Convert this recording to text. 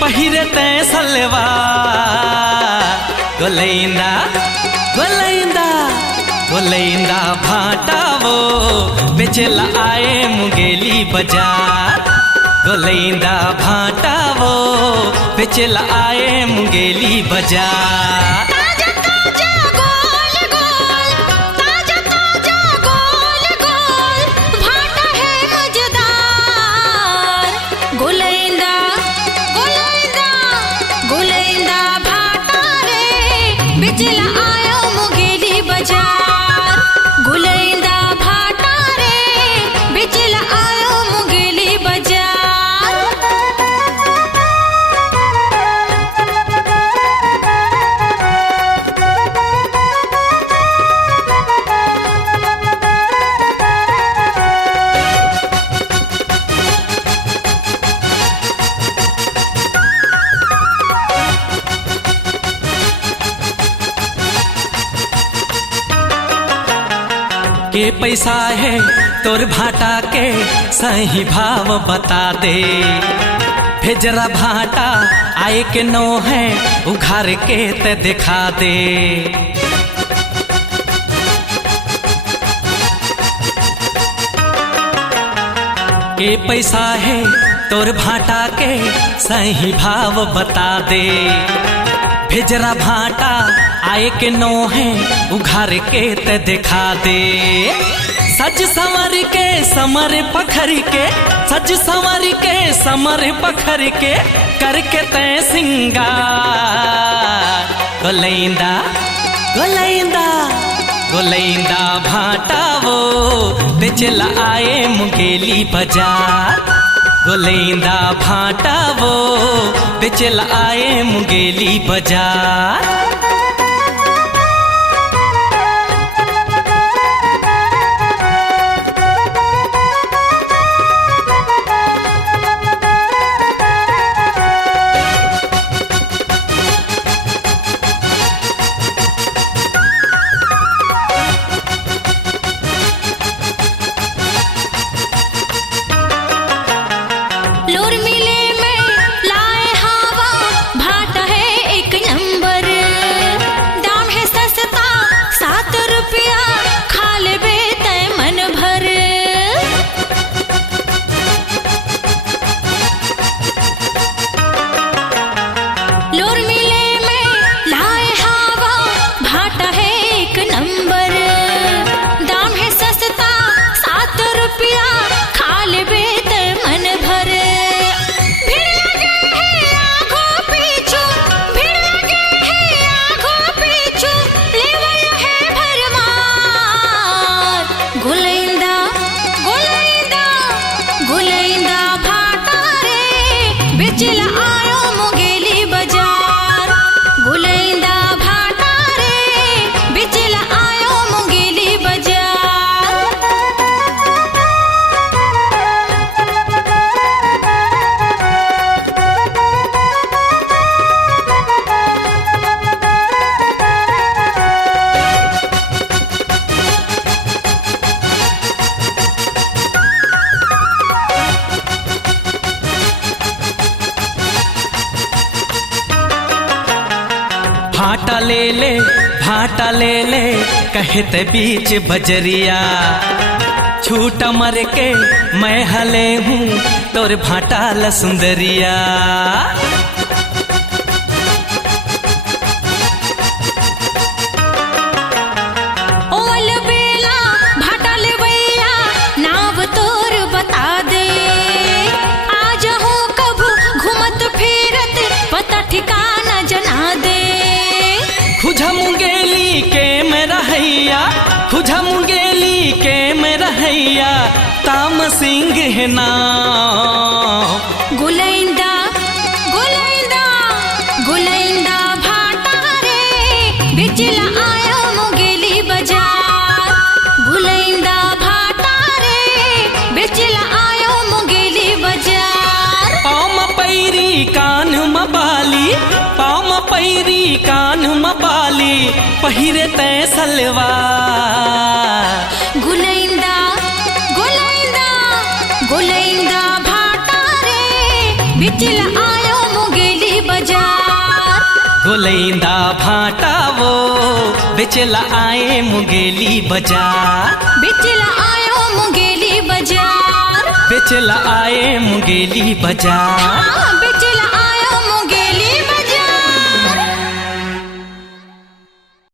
पहिरे ते सलवार। गोलैंदा गोलैंदा गोलैंदा भाटा वो बेचला आए मुंगेली बाजार। गोलैंदा भाटा वो बेचला आए मुंगेली बाजार। बिचला आयो मुंगेली बाजार। गोलैंदा भाटा रे बिचला आयो मुंगेली बाजार। के पैसा है तोर भाटा के सही भाव बता दे। भेजरा भाटा आए के नो है उघार के ते दिखा दे। के पैसा है तोर भाटा के सही भाव बता दे। भेजरा भाटा आए के नो है उघार के ते दिखा दे। सज संवर के समर पखर के, सज संवर के समर पखर के करके ते सिंगार। गोलैंदा गोलैंदा गोलैंदा भाटा वो बेचला आए मुंगेली बाजार। गोलैंदा भाटा वो बेचला आए मुंगेली बाजार। लोर मिले में लाए हवा भाटा है एक नंबर। दाम है सस्ता 7 रुपया खा ले बेते मन भर। लोर मिले में लाए हवा भाटा है एक नंबर। दाम है सस्ता 7 रुपया खा ले बेते मन भर। गोलैंदा गोलैंदा गोलैंदा भाटा रे बिचला आयो मुंगेली बाजार। गोलैंदा भाटा रे बिचला आयो मुंगेली बाजार। भाटा ले ले कहते बीच बजरिया। छूट मर के मैं हले हूँ तोर भाटा ल सुंदरिया। ओल बेला भाटा ले भैया नाव तोर बता दे। आज हूँ कब घूमत फिरत पता ठिकाना जना दे। खुजा मुंगेली के में रहैया, खुजा मुंगेली के में रहैया ताम सिंह है नाम। गोलैंदा गोलैंदा गोलैंदा भाटा रे बिचला आयो मुंगेली बाजार। गोलैंदा भाटा रे बिचला आयो मुंगेली बाजार। पाँव पैरी कान मबाली, पाँव पैरी कान मबाली पहिरे ते सलवार। गोलैंदा गोलैंदा गोलैंदा भाटा रे बिचला आयो लैंदा भाटा वो बेचला आए मुंगेली बाजार। बेचला आयो मुंगेली बाजार। बेचला आए मुंगेली बाजार। हाँ,